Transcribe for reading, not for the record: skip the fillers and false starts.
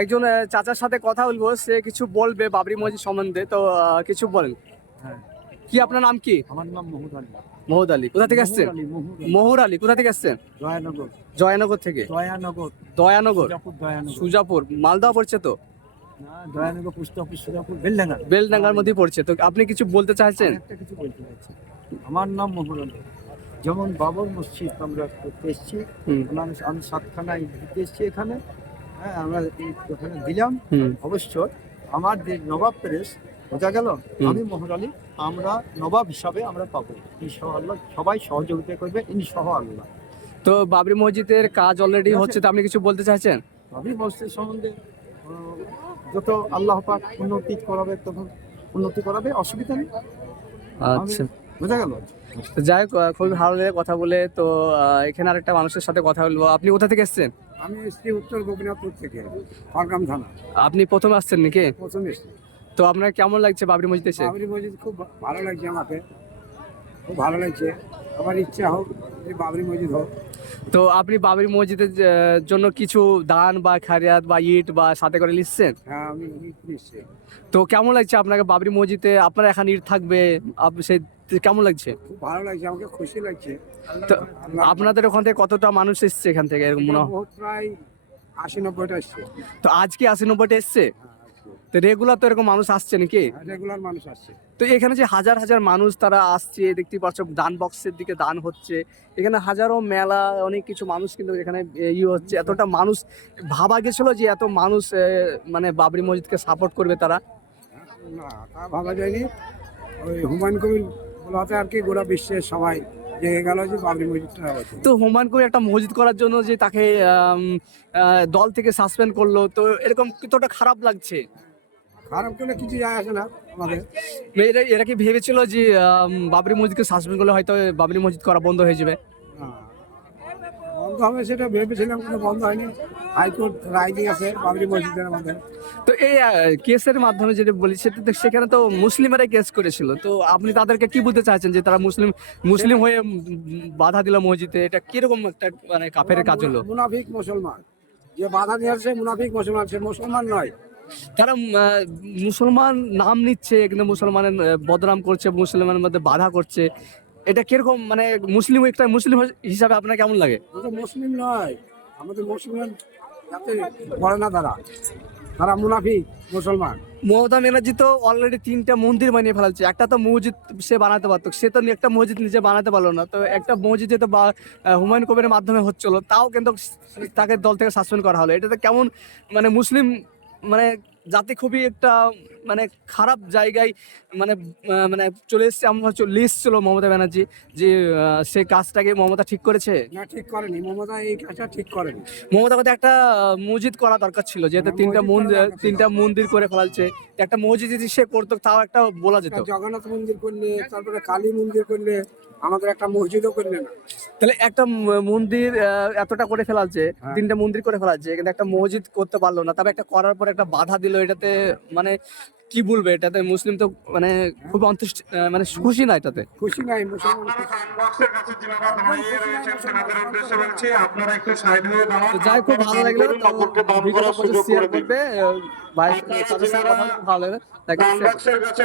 একজন চাচার সাথে কথা বলবো, সে কিছু বলবে বাবরি মসজিদ সম্বন্ধে। তো কিছু বলেন। হ্যাঁ, কি আপনার নাম কি? আমার নাম মোহাম্মদ আলী। মহুদ আলী। কোথা থেকে এসছেন? মহুর আলী। কোথা থেকে এসছেন? দয়ানগর। জয়নগর থেকে। দয়ানগর। দয়ানগর। দয়ানগর। সুজাপুর মালদা পড়ছে তো? না, দয়ানগর পোস্ট অফিস, সুজাপুর, বেলডাঙ্গা। বেলডাঙ্গার মধ্যেই পড়ছে। তো আপনি কিছু বলতে চাইছেন? একটা কিছু বলতে চাইছি। আমার নাম মোহাম্মদ আলী। যেমন বাবর মসজিদ আমরা করতে এসেছি, আমি 7খানায় দিতে এসেছি এখানে। হ্যাঁ, আমরা ওখানে দিলাম। অবশ্য আমার যে নবাব প্রেস, বোঝা গেল, আমি মোহাম্মদ আলী, আমরা নবাব হিসাবে আমরা পাবো ইনশাআল্লাহ। সবাই সহযোগিতা করবে ইনশাআল্লাহ। তো বাবরি মসজিদের কাজ অলরেডি হচ্ছে, তো আপনি কিছু বলতে চাইছেন? বাবরি মসজিদ সম্বন্ধে যত আল্লাহ পাক উন্নতি করাবে তখন উন্নতি করাবে, অসুবিধা নেই। আচ্ছা, বোঝা গেল। তো যাই হোক, খুবই ভালো লাগে কথা বলে। তো এখানে আরেকটা মানুষের সাথে কথা বলবো। আপনি কোথা থেকে এসছেন? আমি এসছি উত্তর গোপীনাথপুর থেকে, খড়গ্রাম থানা। আপনি প্রথম আসছেন নাকি? প্রথম এসছি। তো আপনার কেমন লাগছে বাবরি মসজিদ এসে? বাবরি মসজিদ খুব ভালো লাগছে, আমাকে খুব ভালো লাগছে। আমার ইচ্ছা হোক যে বাবরি মসজিদ হোক। তো আপনি বাবরি মসজিদের জন্য কিছু দান বা খারিয়াত বা ইট বা সাথে করে নিচ্ছেন? হ্যাঁ, আমি নিচ্ছি। তো কেমন লাগছে আপনাকে বাবরি মসজিদে আপনার এখানে ইট থাকবে, সেই কেমন লাগছে? খুব ভালো লাগছে, আমাকে খুশি লাগছে। তো আপনাদের ওখান থেকে কতটা মানুষ এসছে এখান থেকে এরকম মনে হয়? প্রায় 80-90টা এসছে। তো আজকে 80-90টা এসছে? তো রেগুলার তো এরকম মানুষ আসছে নাকি? রেগুলার মানুষ আসছে। তো এখানে যে হাজার হাজার মানুষ তারা আসছে, দেখতে পাচ্ছ দান বক্সের দিকে দান হচ্ছে, এখানে হাজারো মেলা অনেক কিছু মানুষ কিন্তু এখানে হচ্ছে। এতটা মানুষ ভাবা গেছিল যে এত মানুষ মানে বাবরি মসজিদকে সাপোর্ট করবে তারা? না, তা ভাবা যায়নি। ওই হুমায়ুন কবির বলাতে আর কি গোটা বিশ্বের সবাই জেগে গেল যে বাবরি মসজিদটা হচ্ছে। তো হুমায়ুন কবির একটা মসজিদ করার জন্য যে তাকে দল থেকে সাসপেন্ড করলো, তো এরকম কতটা খারাপ লাগছে? খারাপ করলে কিছু যায় আসে না আমাদের। এরা কি ভেবেছিল যে বাবরি মসজিদকে সাসপেন্ড করলে হয়তো বাবরি মসজিদ করা বন্ধ হয়ে যাবে? বন্ধ হবে সেটা ভেবেছিলাম, কিন্তু বন্ধ হয়নি। হাইকোর্ট রায় দিয়েছে বাবরি মসজিদের মধ্যে। তো এই কেসের মাধ্যমে যেটা বলি, সেখানে তো মুসলিমরাই কেস করেছিল। তো আপনি তাদেরকে কি বলতে চাইছেন যে তারা মুসলিম হয়ে বাধা দিল মসজিদে? এটা কিরকম একটা মানে কাফের কাজ হলো? মুনাফিক মুসলমান যে বাধা নিয়ে আসছে, মুনাফিক মুসলমান, সে মুসলমান নয়। তারা মুসলমান নাম নিচ্ছে, কিন্তু মুসলমানের বদনাম করছে, মুসলমানের মধ্যে বাধা করছে। এটা কিরকম মানে মুসলিম হিসাবে আপনার কেমন লাগে? মুসলিম নয়, আমাদের মুসলিম যাতে করে না, তারা মুনাফিক মুসলমান। মমতা ব্যানার্জি তো অলরেডি 3টা মন্দির বানিয়ে ফেলাচ্ছে। একটা তো মসজিদ সে বানাতে পারতো, সে তো একটা মসজিদ নিজে বানাতে পারলো না। তো একটা মসজিদ যেটা হুমায়ুন কবিরের মাধ্যমে হচ্ছিল, তাও কিন্তু তাকে দল থেকে সাসপেন্ড করা হলো। এটা তো কেমন মানে মুসলিম মানে জাতি খুবই একটা মানে খারাপ জায়গায় মানে মানে চলে এসছে। আমরা লিস্ট ছিল মমতা ব্যানার্জি যে সে কাজটাকে মমতা ঠিক করেছে না, ঠিক করেনি। মমতা এই কাজটা ঠিক করেনি। মমতা কথা একটা মসজিদ করা দরকার ছিল, যেহেতু তিনটা মন্দির করে ফেলাচ্ছে। একটা মসজিদ যদি সে করতো তাও একটা বলা যেত। জগন্নাথ মন্দির করলে, তারপরে কালী মন্দির করলে, আমাদের একটা মসজিদও করলে না। তাহলে একটা মন্দির এতটা করে ফেলাচ্ছে, 3টা মন্দির করে ফেলাচ্ছে, কিন্তু একটা মসজিদ করতে পারলো না। তবে একটা করার পর একটা বাধা দিল, এটাতে মানে কি বলবে? এটাতে মুসলিম তো মানে খুব মানে খুশি না, এটাতে খুশি নাই মুসলমান। যাই খুব ভালো লাগলো। ভিডিওটা শেয়ার করবে, ভাই ভালো লাগবে।